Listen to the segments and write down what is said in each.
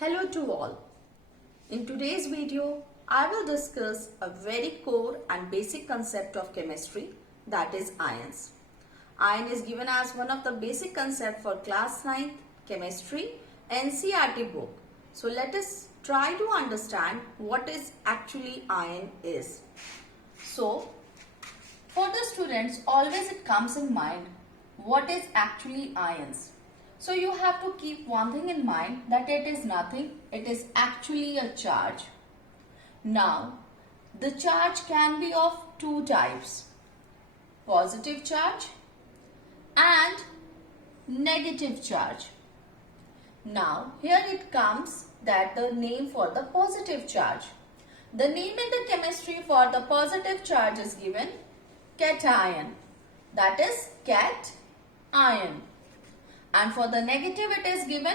Hello to all. In today's video, I will discuss a very core and basic concept of chemistry, that is ions. Ion is given as one of the basic concepts for class 9th chemistry NCERT book. So let us try to understand what is actually ion is. So for the students, always it comes in mind what is actually ions. So you have to keep one thing in mind, that it is nothing, it is actually a charge. Now, the charge can be of two types, positive charge and negative charge. Now, here it comes that the name for the positive charge. The name in the chemistry for the positive charge is given cation, that is cation. And for the negative it is given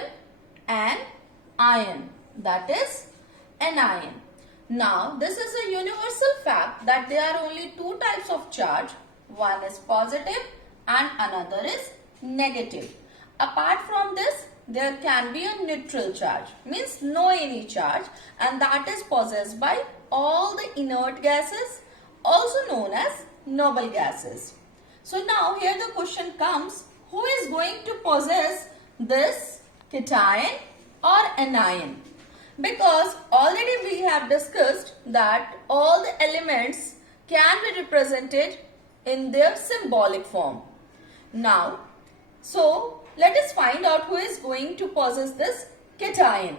anion, that is anion. Now this is a universal fact that there are only two types of charge. One is positive and another is negative. Apart from this, there can be a neutral charge, means no any charge, and that is possessed by all the inert gases, also known as noble gases. So now here the question comes, who is going to possess this cation or anion? Because already we have discussed that all the elements can be represented in their symbolic form. Now, so let us find out who is going to possess this cation.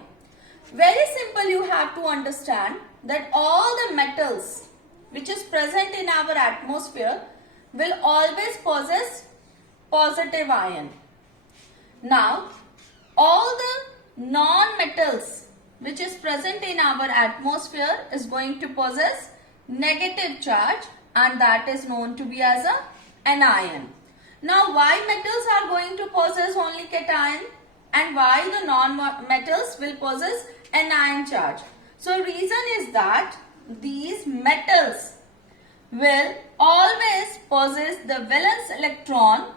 Very simple, you have to understand that all the metals which is present in our atmosphere will always possess positive ion. Now, all the non-metals which is present in our atmosphere is going to possess negative charge, and that is known to be as a anion. Now, why metals are going to possess only cation and why the non-metals will possess anion charge? So, reason is that these metals will always possess the valence electron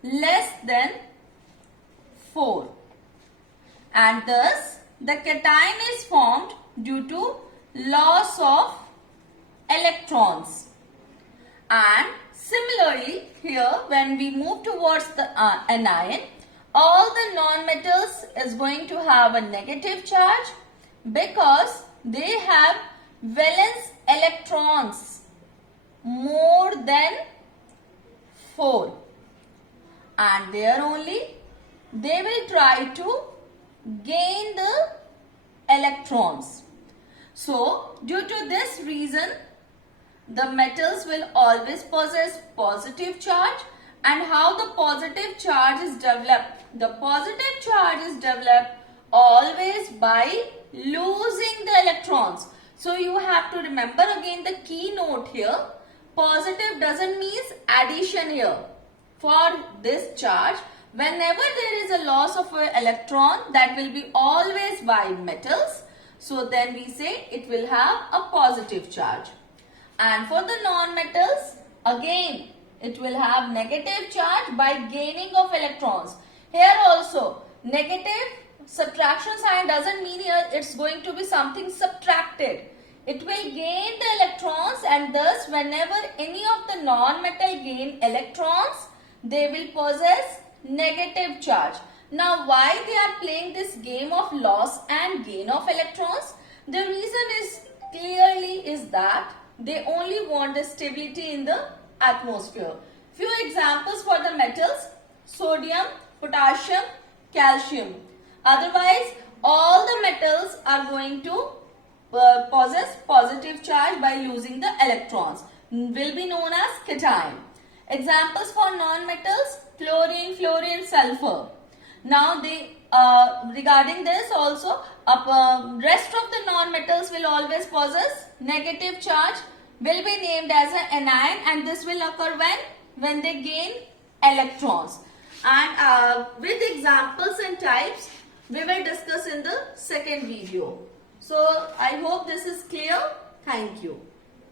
less than 4, and thus the cation is formed due to loss of electrons. And similarly here, when we move towards the anion, all the non-metals is going to have a negative charge because they have valence electrons more than 4. And there only they will try to gain the electrons. So, due to this reason, the metals will always possess positive charge. And how the positive charge is developed? The positive charge is developed always by losing the electrons. So, you have to remember again the key note here. Positive doesn't mean addition here. For this charge, whenever there is a loss of an electron, that will be always by metals. So then we say it will have a positive charge. And for the non-metals, again it will have negative charge by gaining of electrons. Here also, negative subtraction sign doesn't mean here it's going to be something subtracted. It will gain the electrons, and thus whenever any of the non-metal gain electrons, they will possess negative charge. Now, why they are playing this game of loss and gain of electrons? The reason is clearly is that they only want the stability in the atmosphere. Few examples for the metals: sodium, potassium, calcium. Otherwise, all the metals are going to possess positive charge by losing the electrons. Will be known as cation. Examples for non-metals: chlorine, fluorine, sulfur. Now, regarding this also, rest of the non-metals will always possess negative charge, will be named as an anion, and this will occur when they gain electrons. And with examples and types, we will discuss in the second video. So, I hope this is clear. Thank you.